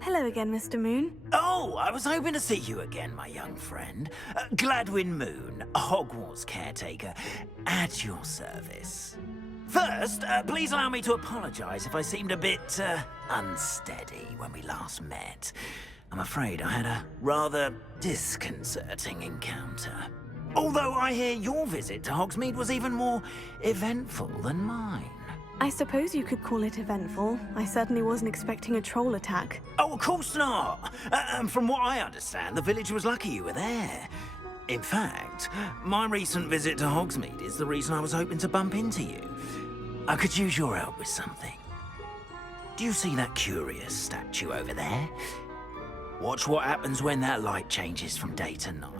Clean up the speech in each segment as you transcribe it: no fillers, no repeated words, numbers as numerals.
Hello again, Mr. Moon. Oh, I was hoping to see you again, my young friend. Gladwin Moon, Hogwarts caretaker, at your service. First, please allow me to apologize if I seemed a bit, unsteady when we last met. I'm afraid I had a rather disconcerting encounter. Although I hear your visit to Hogsmeade was even more eventful than mine. I suppose you could call it eventful. I certainly wasn't expecting a troll attack. Oh, of course not. From what I understand, the village was lucky you were there. In fact, my recent visit to Hogsmeade is the reason I was hoping to bump into you. I could use your help with something. Do you see that curious statue over there? Watch what happens when that light changes from day to night.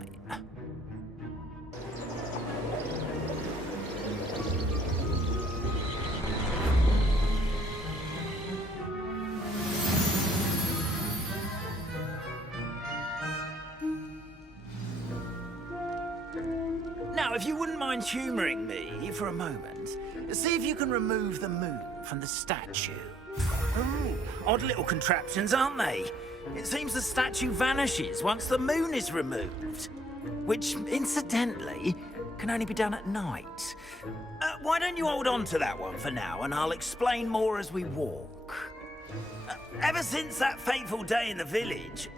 Now, if you wouldn't mind humouring me for a moment, see if you can remove the moon from the statue. Oh, odd little contraptions, aren't they? It seems the statue vanishes once the moon is removed. Which, incidentally, can only be done at night. Why don't you hold on to that one for now, and I'll explain more as we walk. Ever since that fateful day in the village,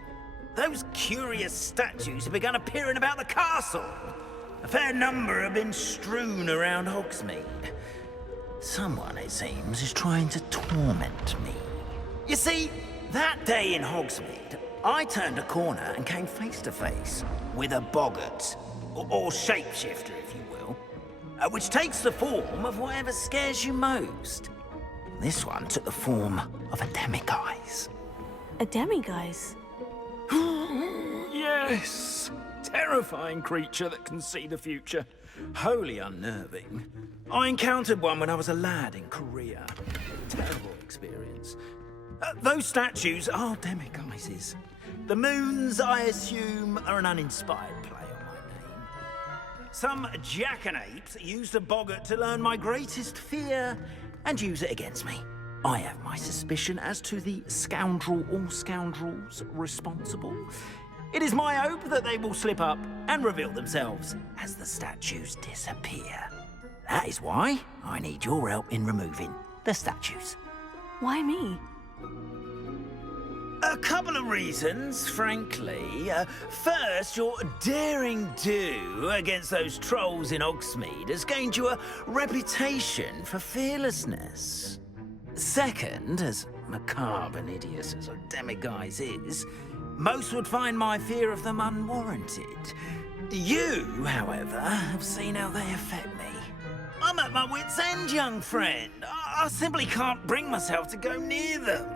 those curious statues have begun appearing about the castle. A fair number have been strewn around Hogsmeade. Someone, it seems, is trying to torment me. You see, that day in Hogsmeade, I turned a corner and came face to face with a boggart, or shapeshifter, if you will, which takes the form of whatever scares you most. This one took the form of a demiguise. A demiguise? Yes! Terrifying creature that can see the future. Wholly unnerving. I encountered one when I was a lad in Korea. Terrible experience. Those statues are demiguises. The moons, I assume, are an uninspired play on my name. Some jackanapes used a boggart to learn my greatest fear and use it against me. I have my suspicion as to the scoundrel or scoundrels responsible. It is my hope that they will slip up and reveal themselves as the statues disappear. That is why I need your help in removing the statues. Why me? A couple of reasons, frankly. First, your daring do against those trolls in Hogsmeade has gained you a reputation for fearlessness. Second, as macabre and hideous as a demiguise is, most would find my fear of them unwarranted. You, however, have seen how they affect me. I'm at my wit's end, young friend. I simply can't bring myself to go near them.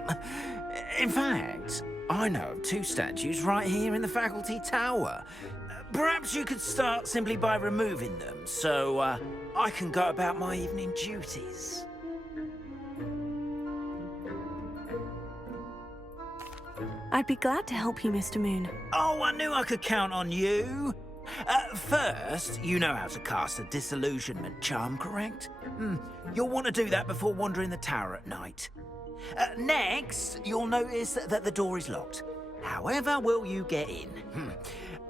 In fact, I know of two statues right here in the faculty tower. Perhaps you could start simply by removing them, so I can go about my evening duties. I'd be glad to help you, Mr. Moon. Oh, I knew I could count on you. First, you know how to cast a disillusionment charm, correct? You'll want to do that before wandering the tower at night. Next, you'll notice that the door is locked. However will you get in?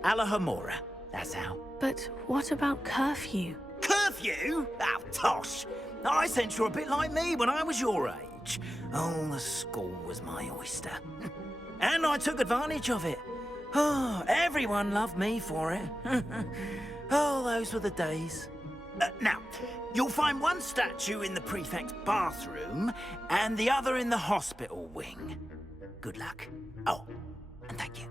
Alahomora, that's how. But what about curfew? Curfew? Oh, tosh. I sense you're a bit like me when I was your age. Oh, the school was my oyster. And I took advantage of it. Oh, everyone loved me for it. Oh, those were the days. Now, you'll find one statue in the prefect's bathroom and the other in the hospital wing. Good luck. Oh, and thank you.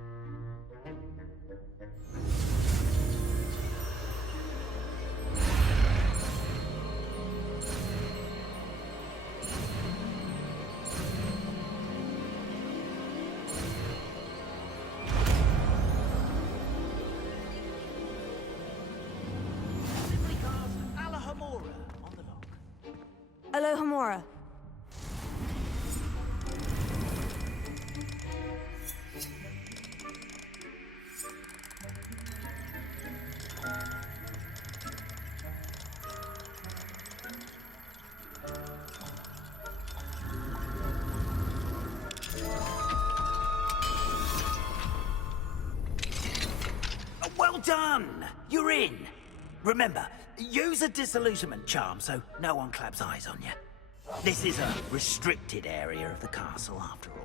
Alohomora. Well done! You're in! Remember, use a disillusionment charm so no one claps eyes on you. This is a restricted area of the castle, after all.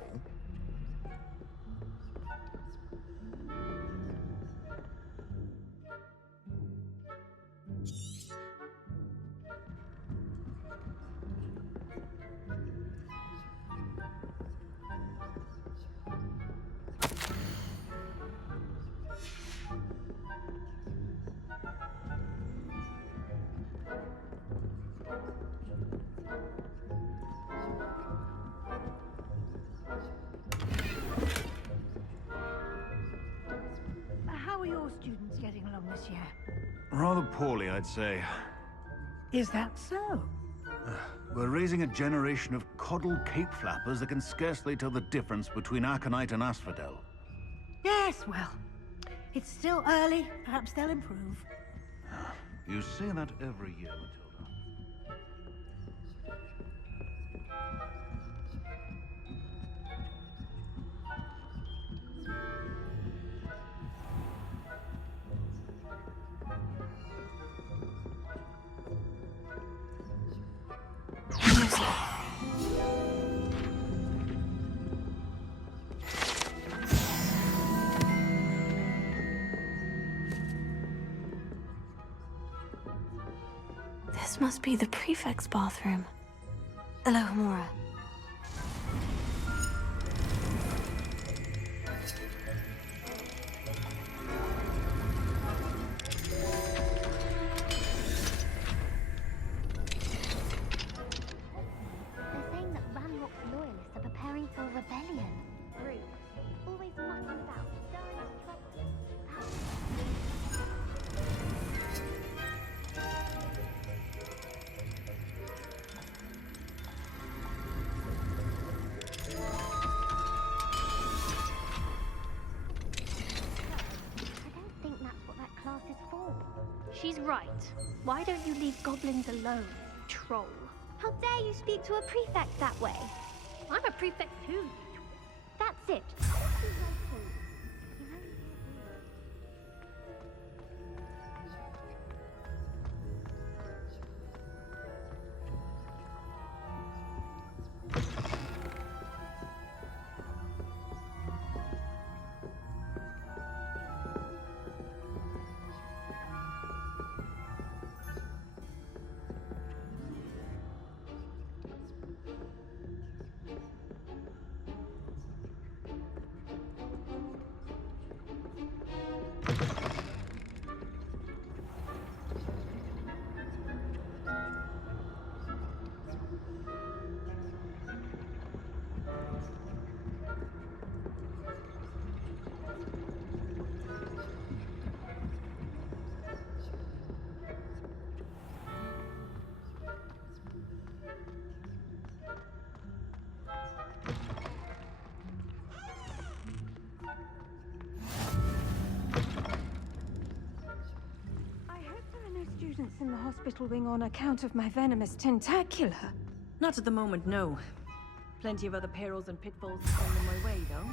How are your students getting along this year? Rather poorly, I'd say. Is that so? We're raising a generation of coddled cape flappers that can scarcely tell the difference between aconite and asphodel. Yes, well, it's still early. Perhaps they'll improve. You say that every year, Matilda. This must be the prefect's bathroom. Alohomora. They're saying that Ranrock's loyalists are preparing for a rebellion. Rude. Always mucking about, stirring up trouble. I don't think that's what that class is for. She's right. Why don't you leave goblins alone, troll? How dare you speak to a prefect that way? I'm a prefect too. That's it. Students in the hospital wing on account of my venomous tentacula. Not at the moment, no. Plenty of other perils and pitfalls to send them my way, though.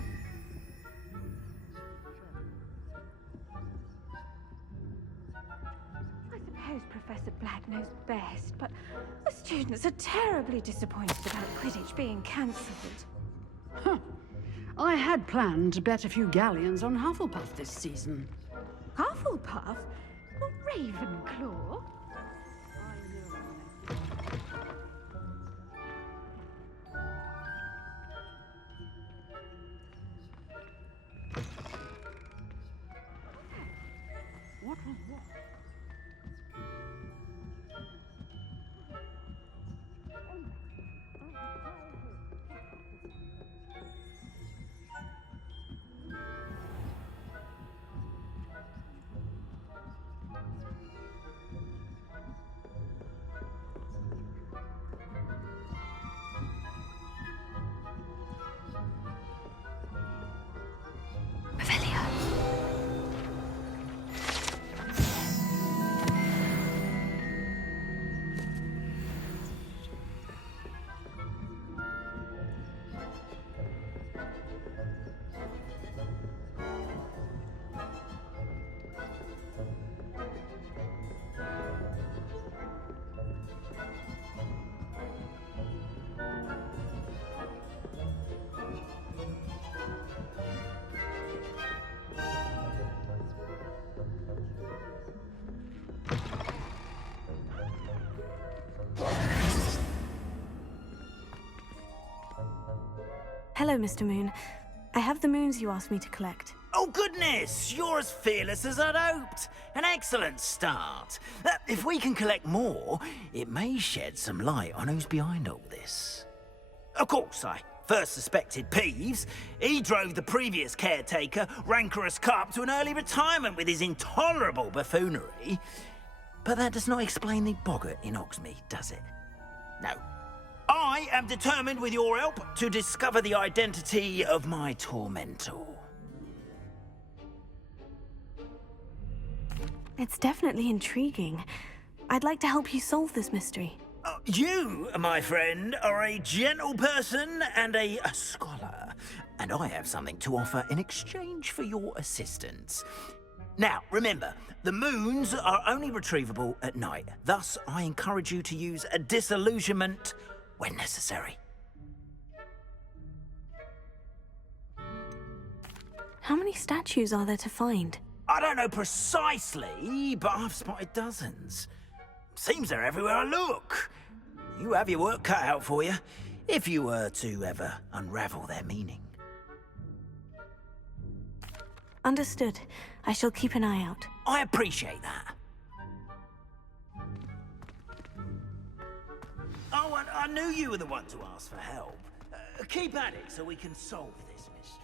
I suppose Professor Black knows best, but the students are terribly disappointed about Quidditch being cancelled. Huh. I had planned to bet a few galleons on Hufflepuff this season. Hufflepuff? Not Ravenclaw? What was what? Hello, Mr. Moon. I have the moons you asked me to collect. Oh, goodness! You're as fearless as I'd hoped. An excellent start. If we can collect more, it may shed some light on who's behind all this. Of course, I first suspected Peeves. He drove the previous caretaker, rancorous Carp, to an early retirement with his intolerable buffoonery. But that does not explain the boggart in Hogsmeade, does it? No. I am determined, with your help, to discover the identity of my tormentor. It's definitely intriguing. I'd like to help you solve this mystery. You, my friend, are a gentle person and a scholar, and I have something to offer in exchange for your assistance. Now, remember, the moons are only retrievable at night. Thus, I encourage you to use a disillusionment when necessary. How many statues are there to find? I don't know precisely, but I've spotted dozens. Seems they're everywhere I look. You have your work cut out for you, if you were to ever unravel their meaning. Understood. I shall keep an eye out. I appreciate that. Oh, and I knew you were the one to ask for help. Keep at it so we can solve this mystery.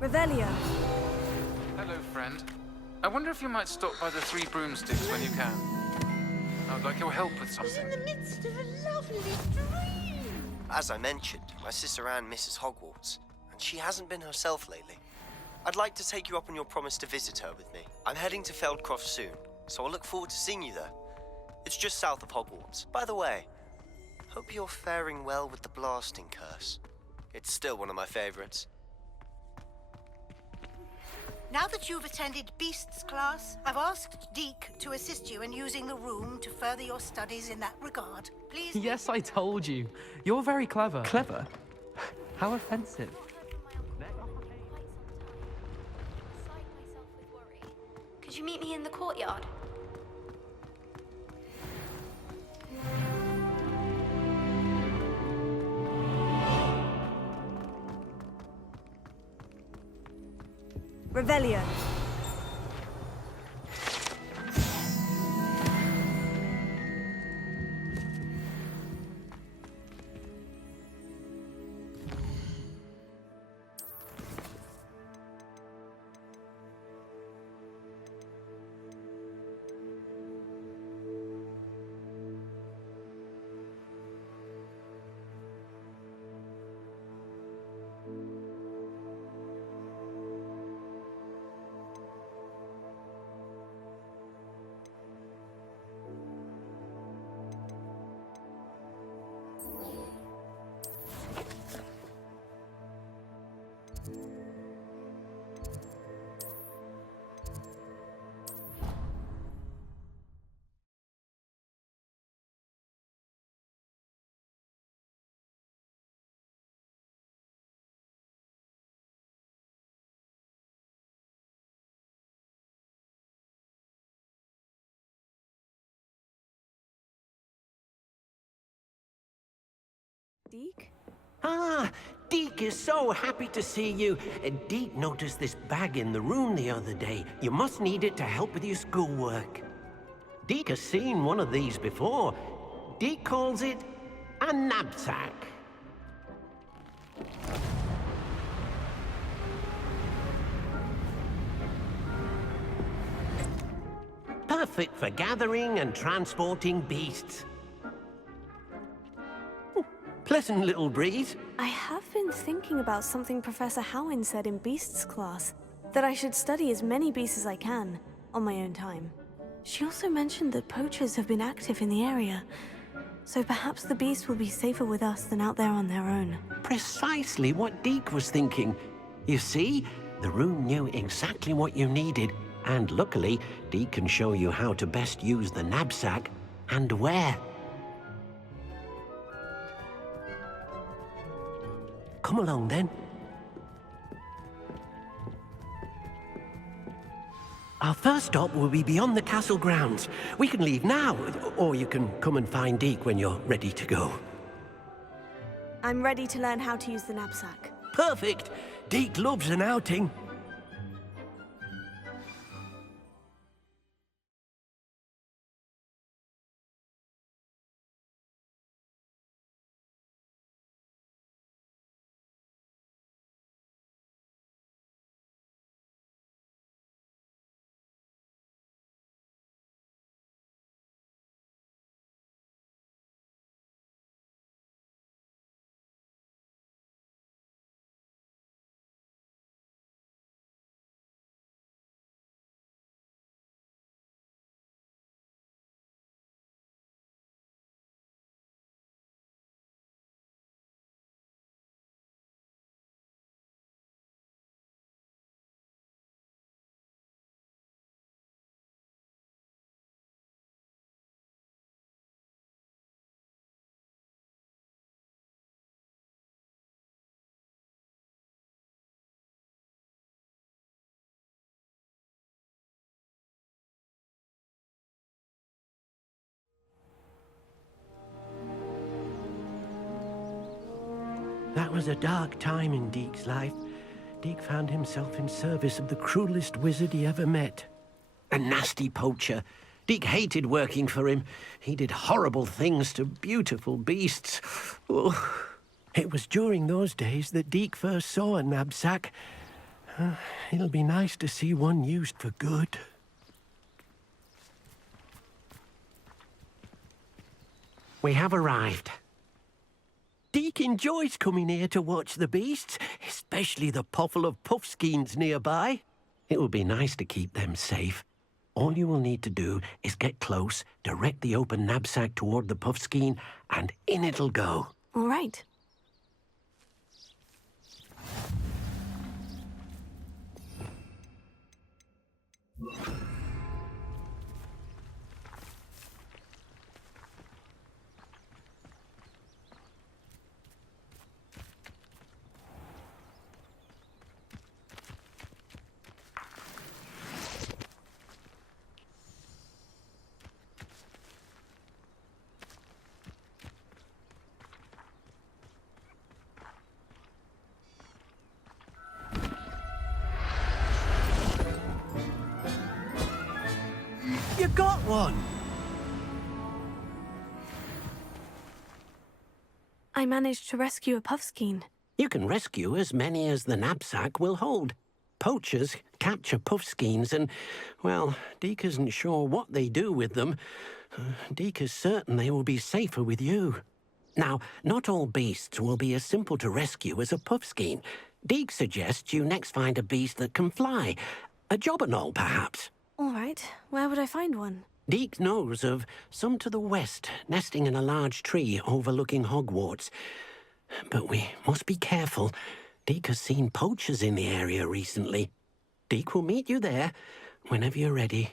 Revelio. Hello, friend. I wonder if you might stop by the 3 broomsticks when you can. I would like your help with something. In the midst of a lovely dream. As I mentioned, my sister Anne misses Hogwarts, and she hasn't been herself lately. I'd like to take you up on your promise to visit her with me. I'm heading to Feldcroft soon, so I'll look forward to seeing you there. It's just south of Hogwarts. By the way, hope you're faring well with the blasting curse. It's still one of my favorites. Now that you've attended Beasts class, I've asked Deek to assist you in using the room to further your studies in that regard. Please. Yes, I told you. You're very clever. Clever? How offensive. Could you meet me in the courtyard? Revelio. Deek? Ah, Deek is so happy to see you. Deek noticed this bag in the room the other day. You must need it to help with your schoolwork. Deek has seen one of these before. Deek calls it a nap-sap. Perfect for gathering and transporting beasts. Pleasant little breeze. I have been thinking about something Professor Howin said in Beasts class, that I should study as many beasts as I can, on my own time. She also mentioned that poachers have been active in the area, so perhaps the beasts will be safer with us than out there on their own. Precisely what Deek was thinking. You see, the room knew exactly what you needed, and luckily, Deek can show you how to best use the knapsack and where. Come along then. Our first stop will be beyond the castle grounds. We can leave now, or you can come and find Deek when you're ready to go. I'm ready to learn how to use the knapsack. Perfect! Deek loves an outing. That was a dark time in Deek's life. Deek found himself in service of the cruelest wizard he ever met. A nasty poacher. Deek hated working for him. He did horrible things to beautiful beasts. Oh. It was during those days that Deek first saw a nap-sap. It'll be nice to see one used for good. We have arrived. Deek enjoys coming here to watch the beasts, especially the potful of puffskeins nearby. It will be nice to keep them safe. All you will need to do is get close, direct the open knapsack toward the puffskein, and in it'll go. All right. You got one! I managed to rescue a puffskein. You can rescue as many as the knapsack will hold. Poachers capture puffskeins and, well, Deek isn't sure what they do with them. Deek is certain they will be safer with you. Now, not all beasts will be as simple to rescue as a puffskein. Deek suggests you next find a beast that can fly. A Jobberknoll, perhaps. All right. Where would I find one? Deek knows of some to the west, nesting in a large tree overlooking Hogwarts. But we must be careful. Deek has seen poachers in the area recently. Deek will meet you there whenever you're ready.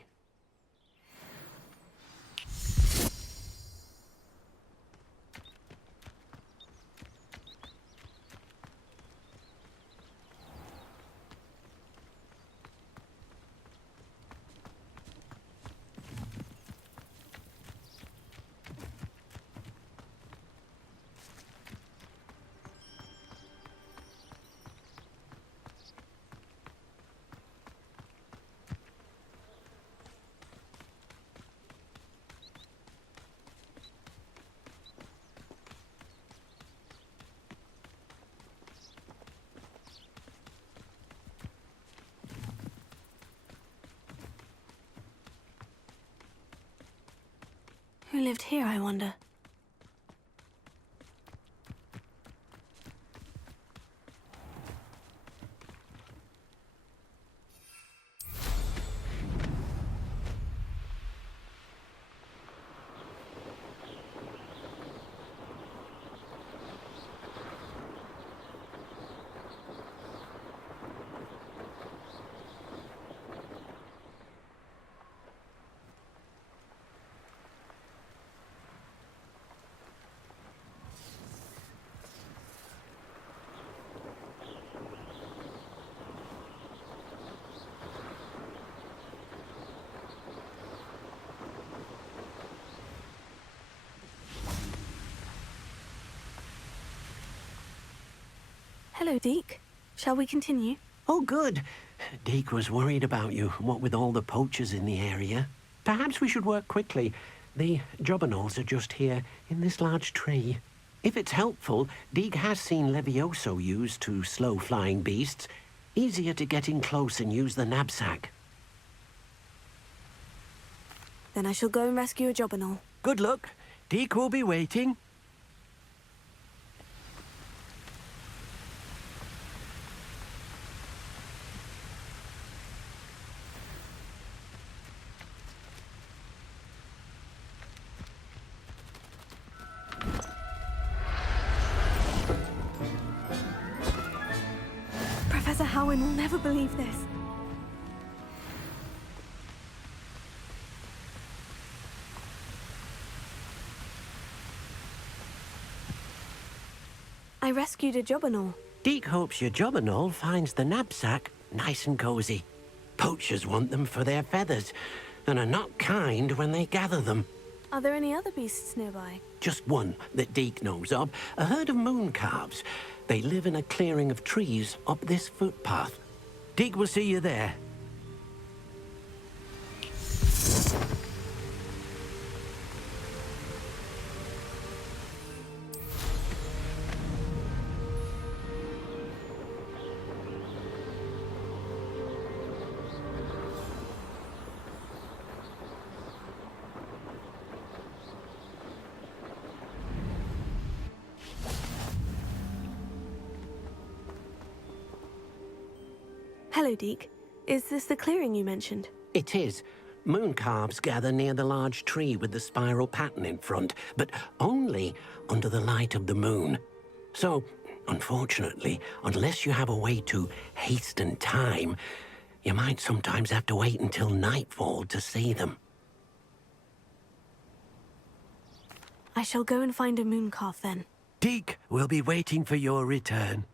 Who lived here, I wonder? Hello, Deek. Shall we continue? Oh, good. Deek was worried about you, what with all the poachers in the area. Perhaps we should work quickly. The Jobberknolls are just here, in this large tree. If it's helpful, Deek has seen Levioso used to slow flying beasts. Easier to get in close and use the nap-sap. Then I shall go and rescue a Jobberknoll. Good luck. Deek will be waiting. Professor Howin will never believe this. I rescued a Jobberknoll. Deek hopes your Jobberknoll finds the knapsack nice and cozy. Poachers want them for their feathers, and are not kind when they gather them. Are there any other beasts nearby? Just one that Deek knows of, a herd of mooncalves. They live in a clearing of trees up this footpath. Deek will see you there. Hello, Deek. Is this the clearing you mentioned? It is. Mooncalves gather near the large tree with the spiral pattern in front, but only under the light of the moon. So, unfortunately, unless you have a way to hasten time, you might sometimes have to wait until nightfall to see them. I shall go and find a Mooncalf then. Deek will be waiting for your return.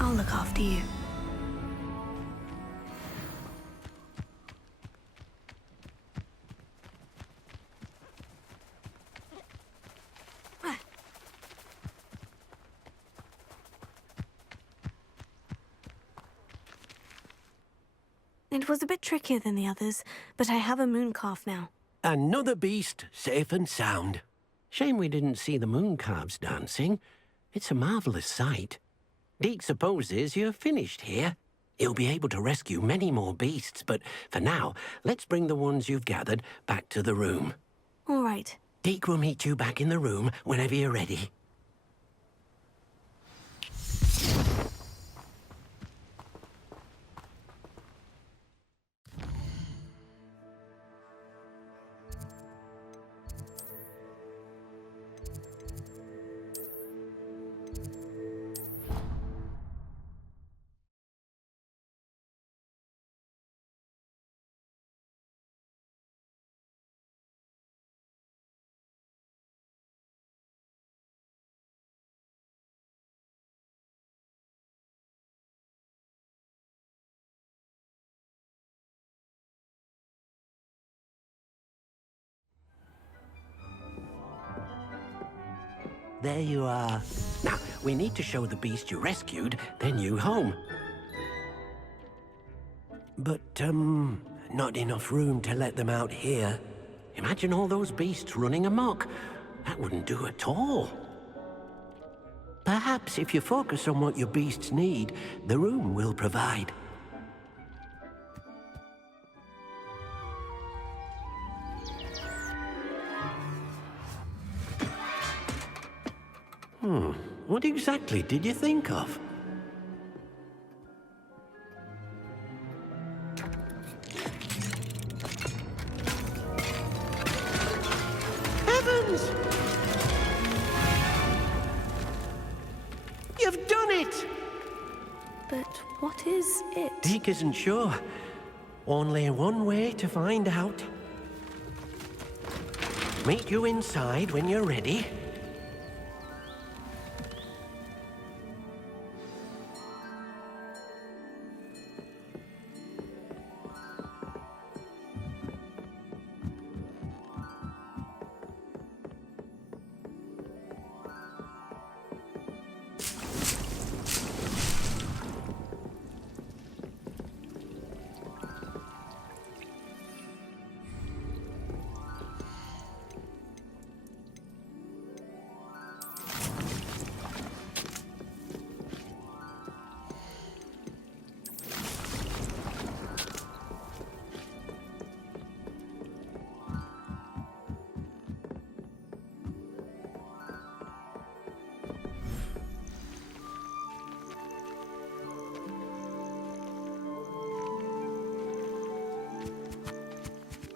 I'll look after you. It was a bit trickier than the others, but I have a Mooncalf now. Another beast, safe and sound. Shame we didn't see the mooncalves dancing. It's a marvelous sight. Deek supposes you're finished here. He'll be able to rescue many more beasts, but for now, let's bring the ones you've gathered back to the room. All right. Deek will meet you back in the room whenever you're ready. There you are. Now, we need to show the beast you rescued their new home. But, not enough room to let them out here. Imagine all those beasts running amok. That wouldn't do at all. Perhaps if you focus on what your beasts need, the room will provide. What exactly did you think of? is it? Deek isn't sure. Only one way to find out. Meet you inside when you're ready.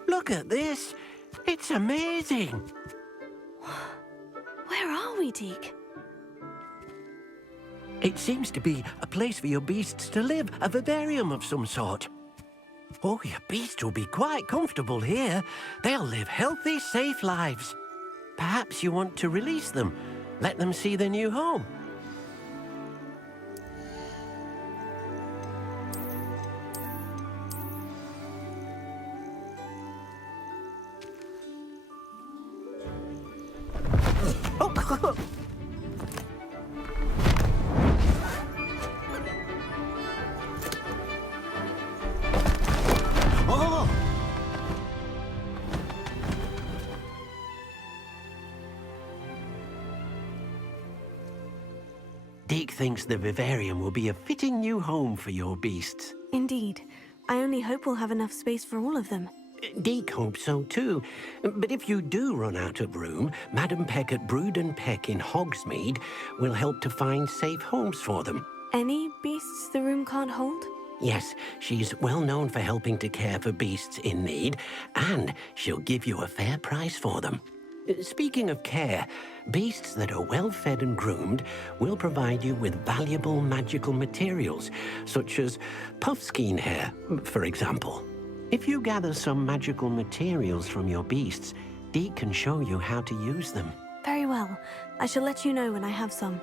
Look at this. It's amazing. Where are we, Deek? It seems to be a place for your beasts to live, a vivarium of some sort. Oh, your beasts will be quite comfortable here. They'll live healthy, safe lives. Perhaps you want to release them, let them see their new home. Deek thinks the vivarium will be a fitting new home for your beasts. Indeed. I only hope we'll have enough space for all of them. Deek hopes so too. But if you do run out of room, Madam Peck at Brood and Peck in Hogsmeade will help to find safe homes for them. Any beasts the room can't hold? Yes, she's well known for helping to care for beasts in need, and she'll give you a fair price for them. Speaking of care, beasts that are well fed and groomed will provide you with valuable magical materials, such as puffskein hair, for example. If you gather some magical materials from your beasts, Deek can show you how to use them. Very well. I shall let you know when I have some.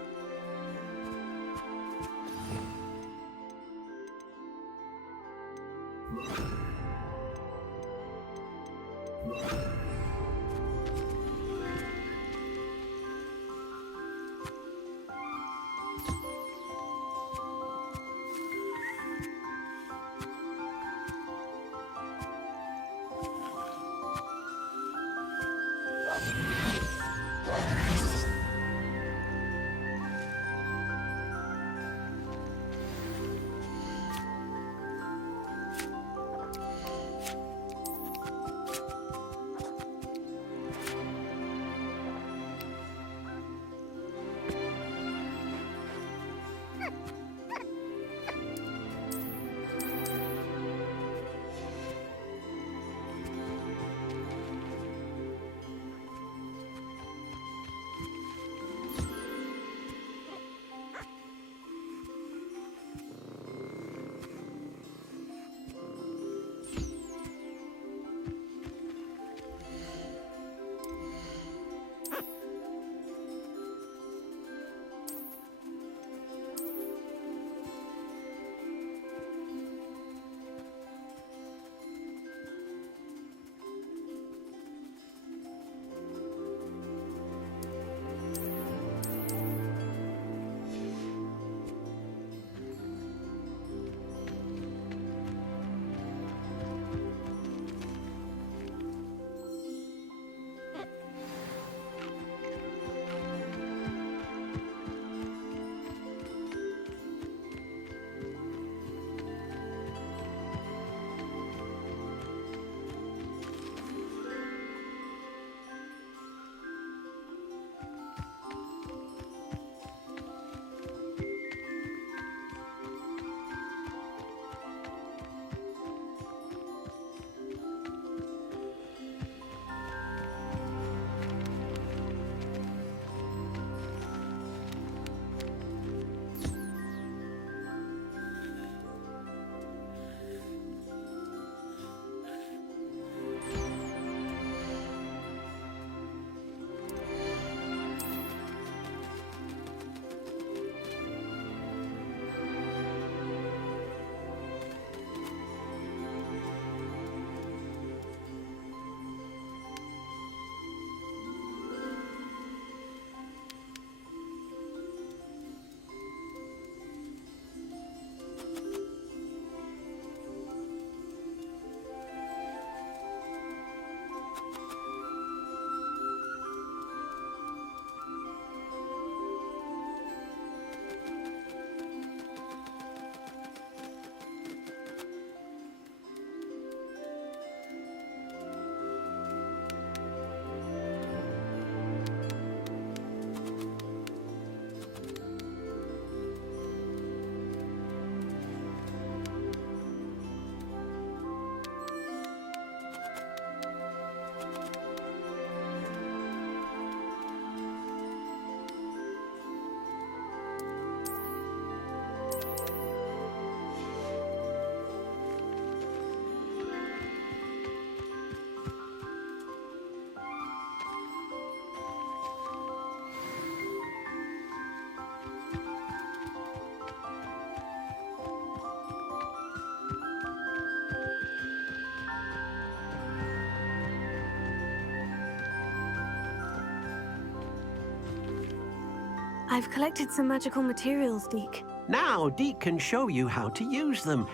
I've collected some magical materials, Deek. Now, Deek can show you how to use them.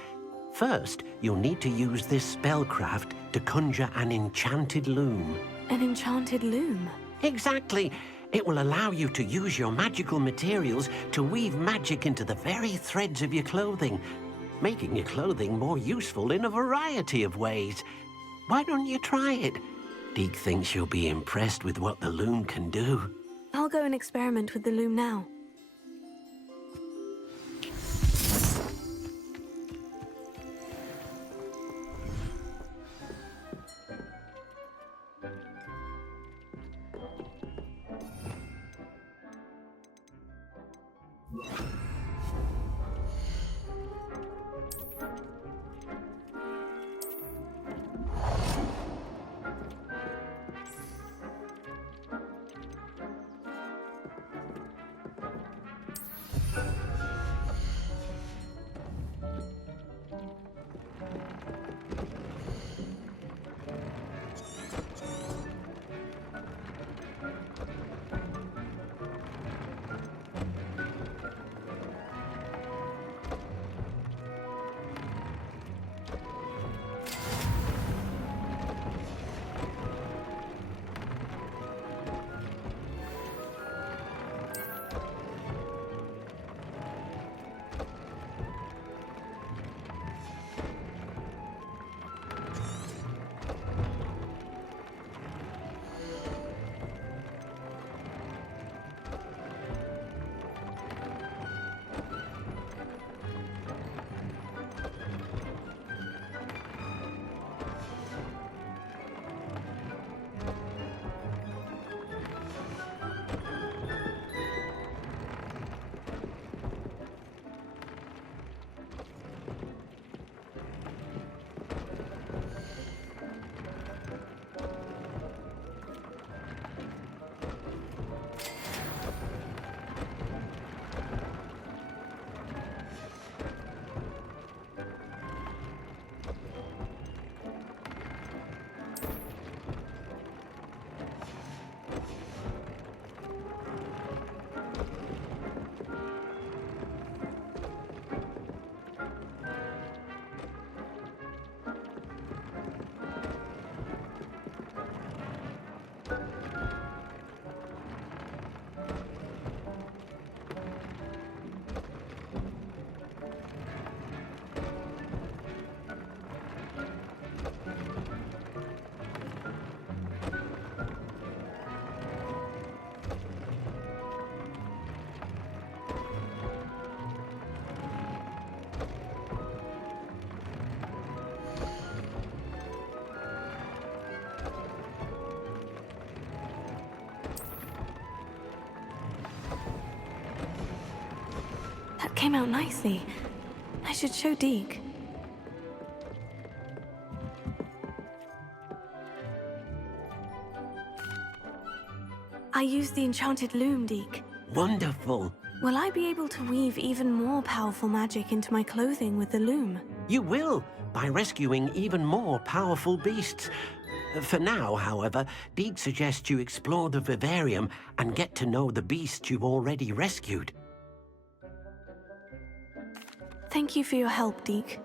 First, you'll need to use this spellcraft to conjure an enchanted loom. An enchanted loom? Exactly. It will allow you to use your magical materials to weave magic into the very threads of your clothing, making your clothing more useful in a variety of ways. Why don't you try it? Deek thinks you'll be impressed with what the loom can do. I'll go and experiment with the loom now. That came out nicely. I should show Deek. I used the enchanted loom, Deek. Wonderful. Will I be able to weave even more powerful magic into my clothing with the loom? You will, by rescuing even more powerful beasts. For now, however, Deek suggests you explore the vivarium and get to know the beasts you've already rescued. Thank you for your help, Deek.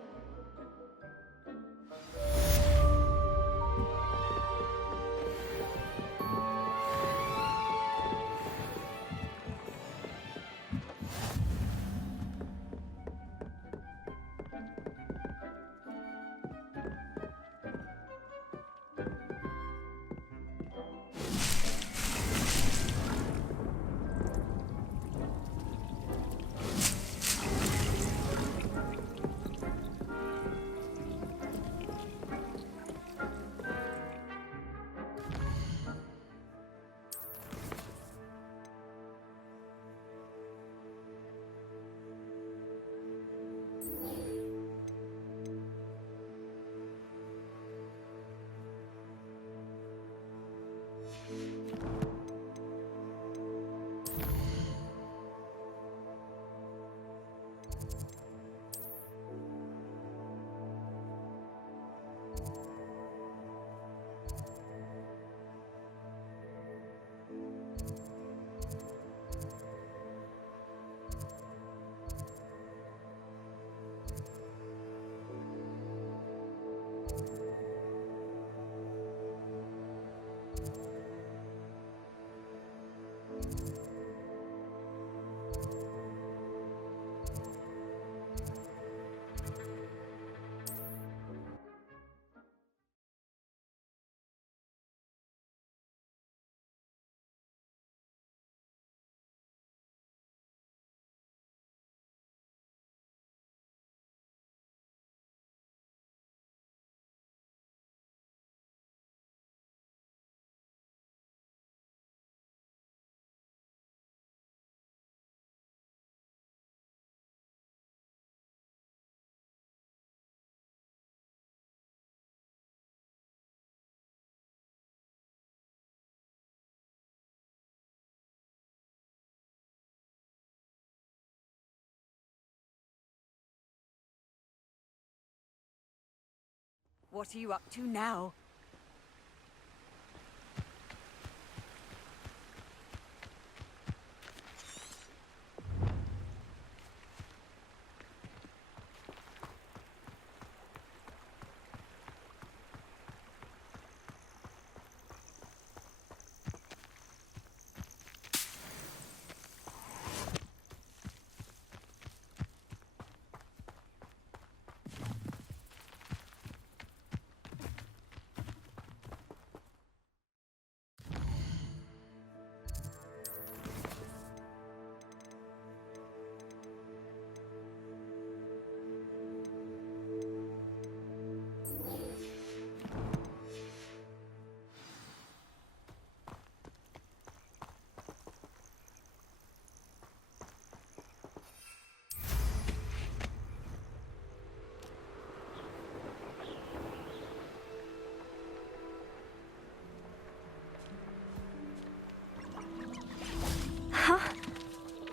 What are you up to now?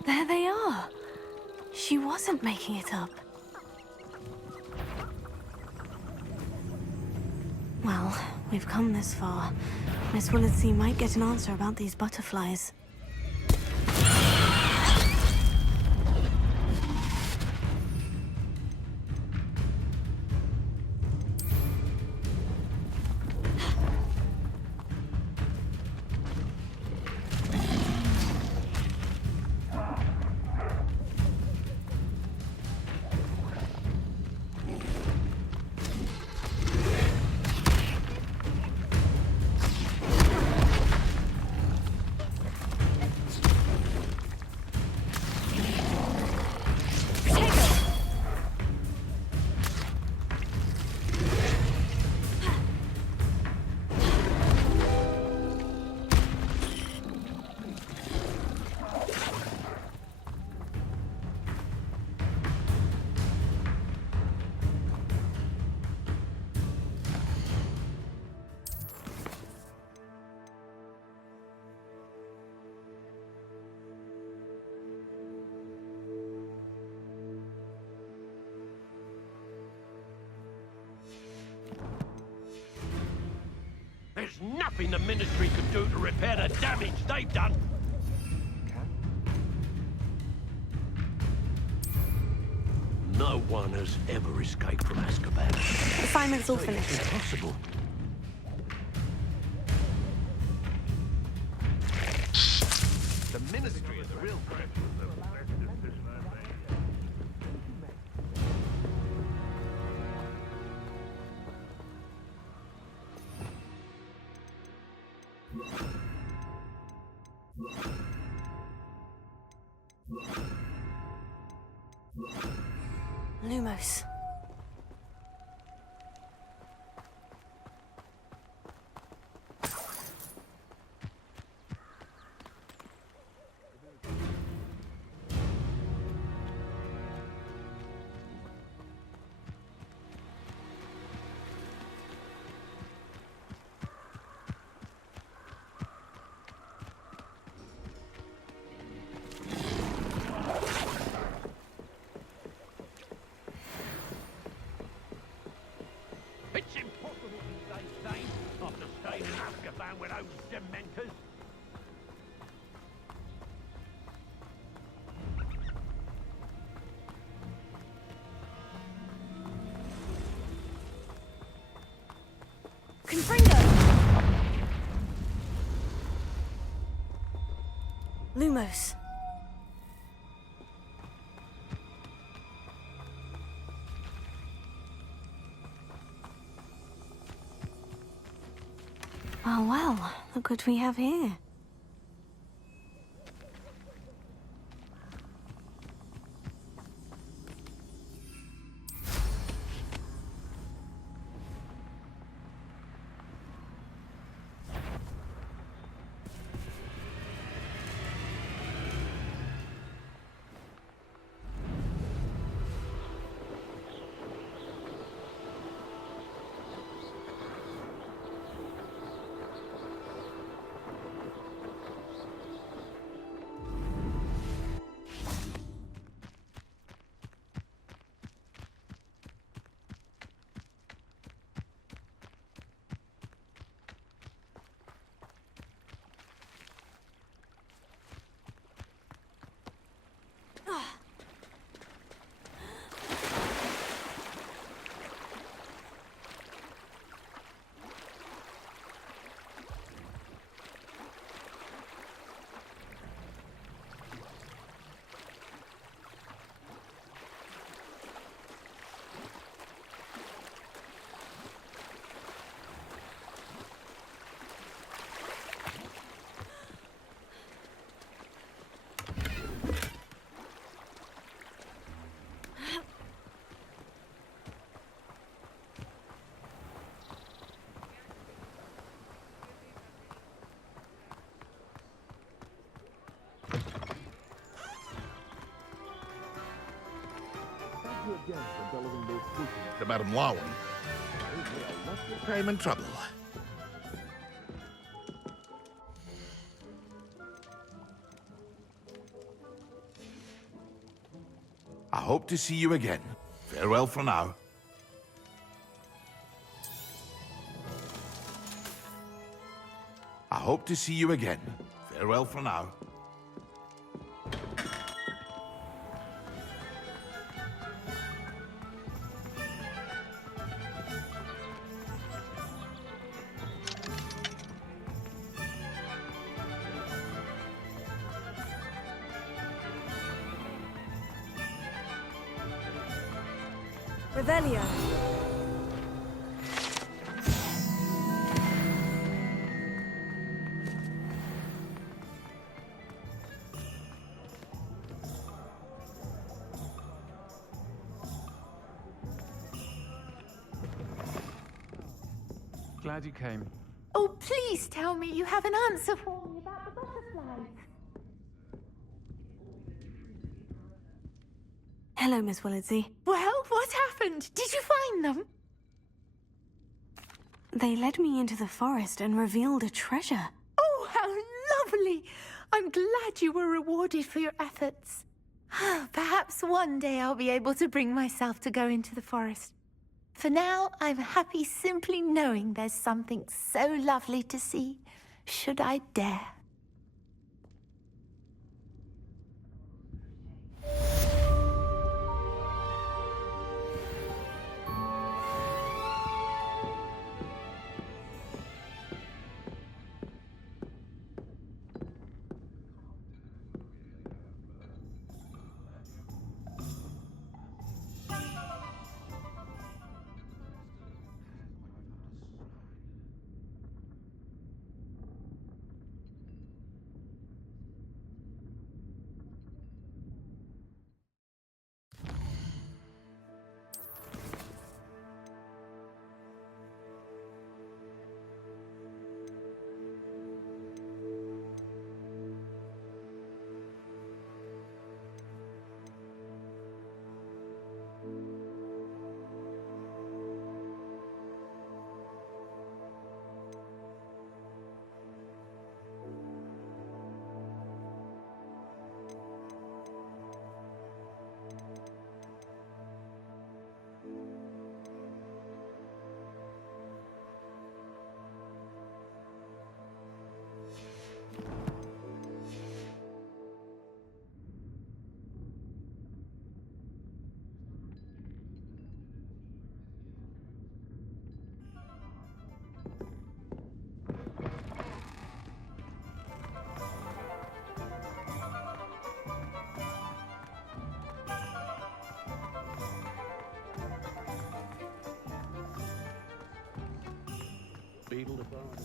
There they are. She wasn't making it up. Well, we've come this far. Miss Willetsey might get an answer about these butterflies. There's nothing the Ministry could do to repair the damage they've done. No one has ever escaped from Azkaban. Assignment's all finished. It's impossible. The Ministry is the real threat. Lumos. It's impossible to stay sane after staying in Azkaban with those dementors. Confringo! Lumos. Oh well, look what we have here. to Madame Larwen. I'm in trouble. I hope to see you again. Farewell for now. I hope to see you again. Farewell for now. Revelio. Glad you came. Oh, please tell me you have an answer for me about the butterflies. Hello, Miss Willardsey. Well, what happened? Did you find them? They led me into the forest and revealed a treasure. Oh, how lovely! I'm glad you were rewarded for your efforts. Perhaps one day I'll be able to bring myself to go into the forest. For now, I'm happy simply knowing there's something so lovely to see, should I dare. Beetle the bard.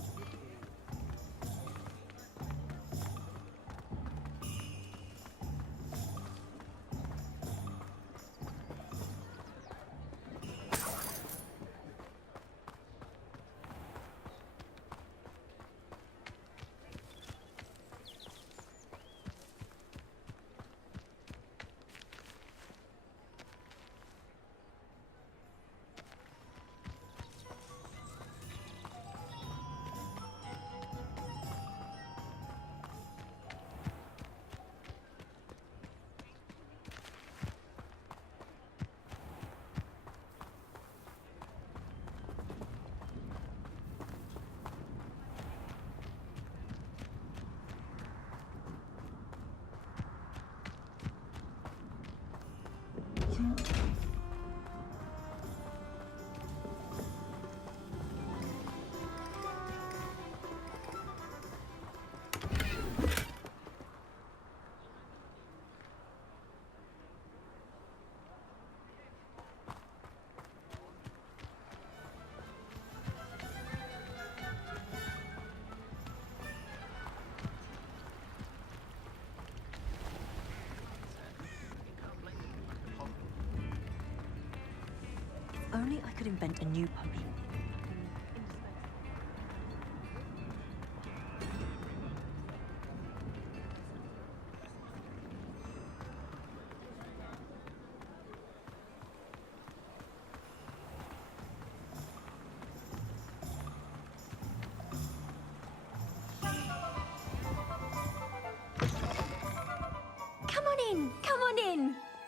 Only I could invent a new potion.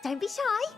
Don't be shy.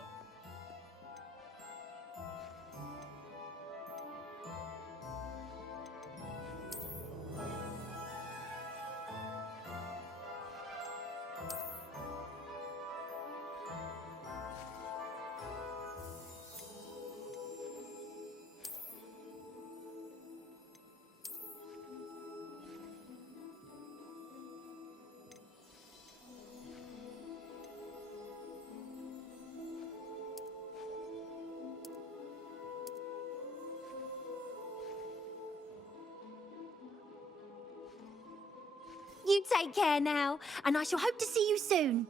You take care now, and I shall hope to see you soon.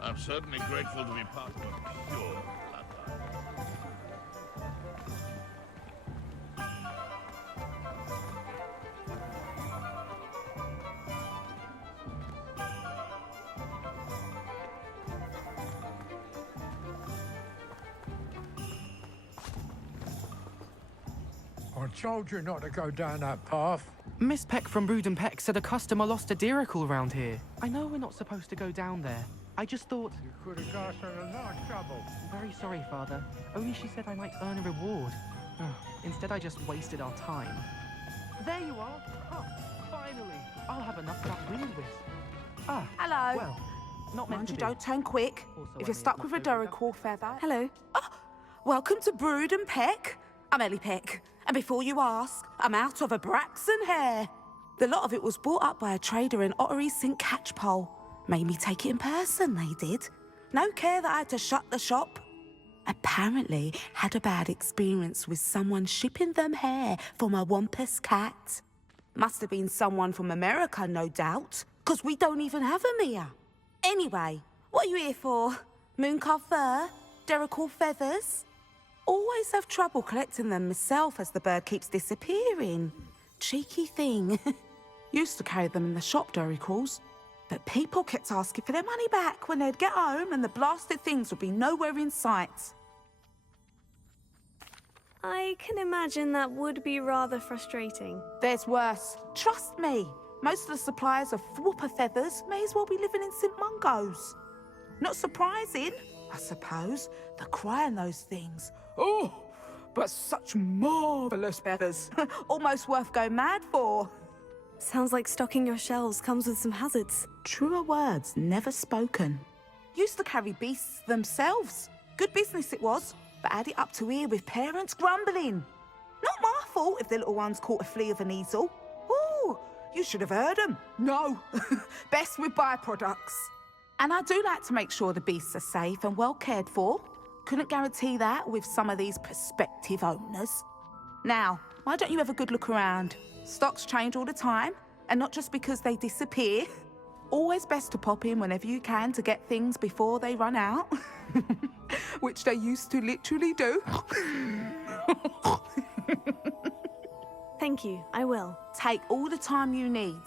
I'm certainly grateful to be part of a pure bloodline. I told you not to go down that path. Miss Peck from Brood and Peck said a customer lost a deeracle around here. I know we're not supposed to go down there. I just thought... You could have got us in a lot of trouble. Very sorry, Father. Only she said I might earn a reward. Instead, I just wasted our time. There you are. Oh, finally. I'll have enough of that wind whisk. Ah, hello. Well, not meant Mind to you be. don't turn quick. Also, If I you're may stuck have with a knocked over Duracall feather... Hello. Oh, welcome to Brood and Peck. I'm Ellie Peck. And before you ask, I'm out of a Braxton hair. The lot of it was bought up by a trader in Ottery St. Catchpole. Made me take it in person, they did. No care that I had to shut the shop. Apparently had a bad experience with someone shipping them hair for my wampus cat. Must have been someone from America, no doubt, because we don't even have them here. Anyway, what are you here for? Mooncalf fur? Duracall feathers? Always have trouble collecting them myself as the bird keeps disappearing. Cheeky thing. Used to carry them in the shop, Duracalls. But people kept asking for their money back when they'd get home and the blasted things would be nowhere in sight. I can imagine that would be rather frustrating. There's worse. Trust me. Most of the suppliers of whooper feathers may as well be living in St. Mungo's. Not surprising, I suppose, the cry in those things. Oh, but such marvellous feathers. Almost worth going mad for. Sounds like stocking your shelves comes with some hazards. Truer words never spoken. Used to carry beasts themselves. Good business it was, but had it up to here with parents grumbling. Not my fault if the little ones caught a flea of an easel. Ooh, you should have heard them. No, best with byproducts. And I do like to make sure the beasts are safe and well cared for. Couldn't guarantee that with some of these prospective owners. Now, why don't you have a good look around? Stocks change all the time, and not just because they disappear. Always best to pop in whenever you can to get things before they run out. Which they used to literally do. Thank you, I will. Take all the time you need.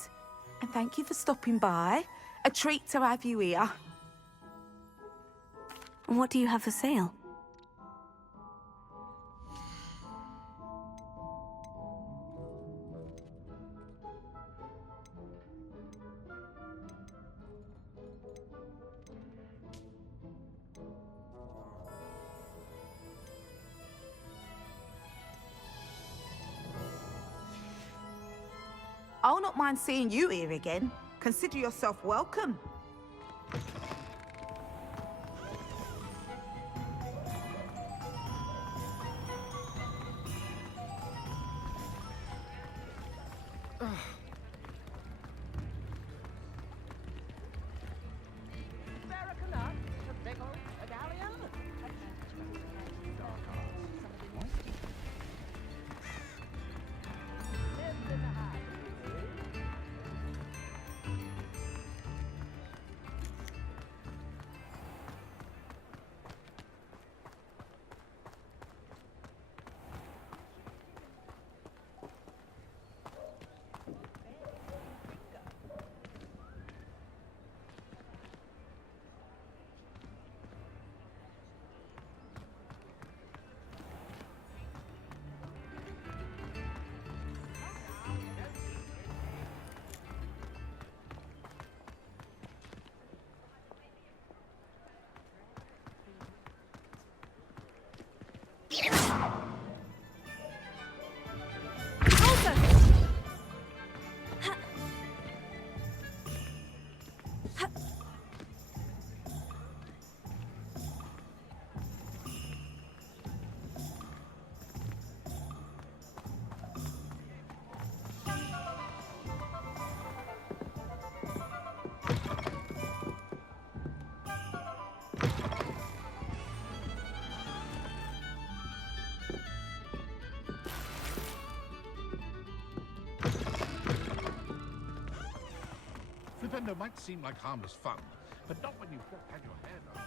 And thank you for stopping by. A treat to have you here. What do you have for sale? I'll not mind seeing you here again. Consider yourself welcome. innuendo might seem like harmless fun, but not when you've had your hair done.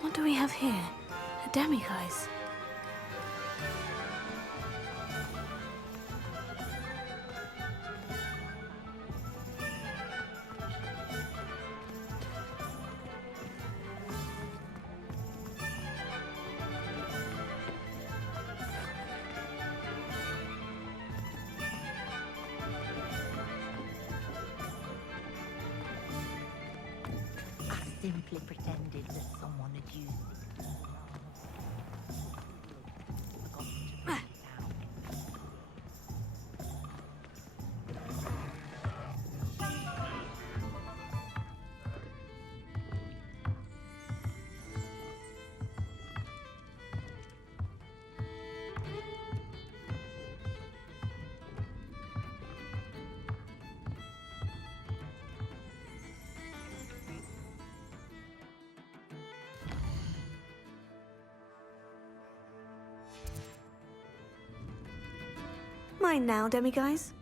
What do we have here? A demiguise. Simply pretended that someone had used it. Forgotten to bring it down. Mine now, demiguise.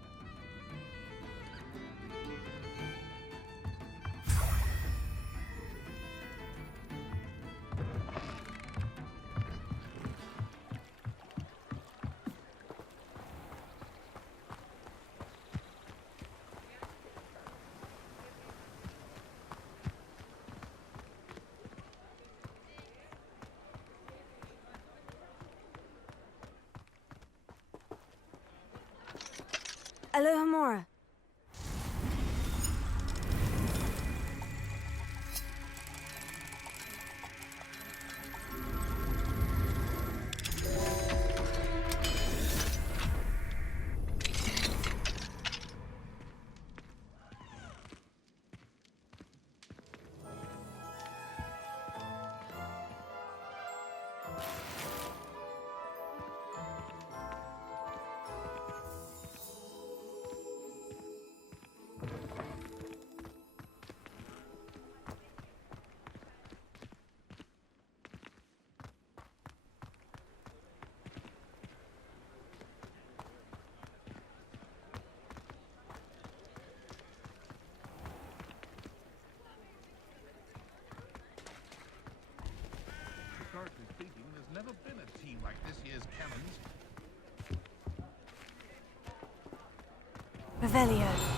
Aloha Mora. Historically speaking, there's never been a team like this year's cannons. Revelio.